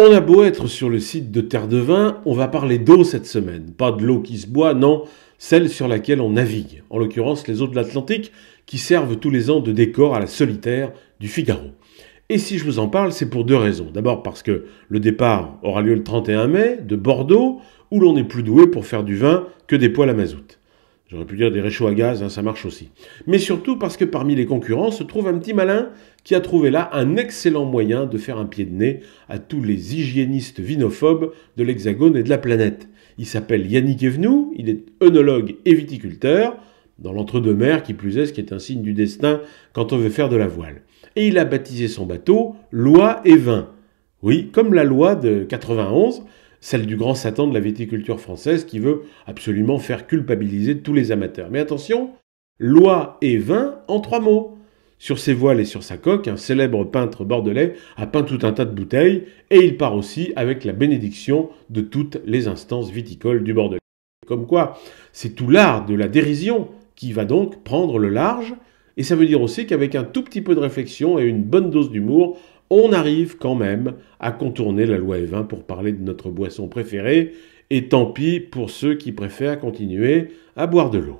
On a beau être sur le site de Terre de Vin, on va parler d'eau cette semaine. Pas de l'eau qui se boit, non, celle sur laquelle on navigue. En l'occurrence, les eaux de l'Atlantique qui servent tous les ans de décor à la solitaire du Figaro. Et si je vous en parle, c'est pour deux raisons. D'abord parce que le départ aura lieu le 31 mai de Bordeaux, où l'on est plus doué pour faire du vin que des poêles à mazout. J'aurais pu dire des réchauds à gaz, ça marche aussi. Mais surtout parce que parmi les concurrents se trouve un petit malin qui a trouvé là un excellent moyen de faire un pied de nez à tous les hygiénistes vinophobes de l'Hexagone et de la planète. Il s'appelle Yannick Evenou, il est œnologue et viticulteur, dans l'entre-deux-mers qui plus est, ce qui est un signe du destin quand on veut faire de la voile. Et il a baptisé son bateau Loi et Vin. Oui, comme la loi de 91, celle du grand Satan de la viticulture française qui veut absolument faire culpabiliser tous les amateurs. Mais attention, loi et vin en trois mots. Sur ses voiles et sur sa coque, un célèbre peintre bordelais a peint tout un tas de bouteilles et il part aussi avec la bénédiction de toutes les instances viticoles du Bordelais. Comme quoi, c'est tout l'art de la dérision qui va donc prendre le large, et ça veut dire aussi qu'avec un tout petit peu de réflexion et une bonne dose d'humour, on arrive quand même à contourner la loi E20 pour parler de notre boisson préférée, et tant pis pour ceux qui préfèrent continuer à boire de l'eau.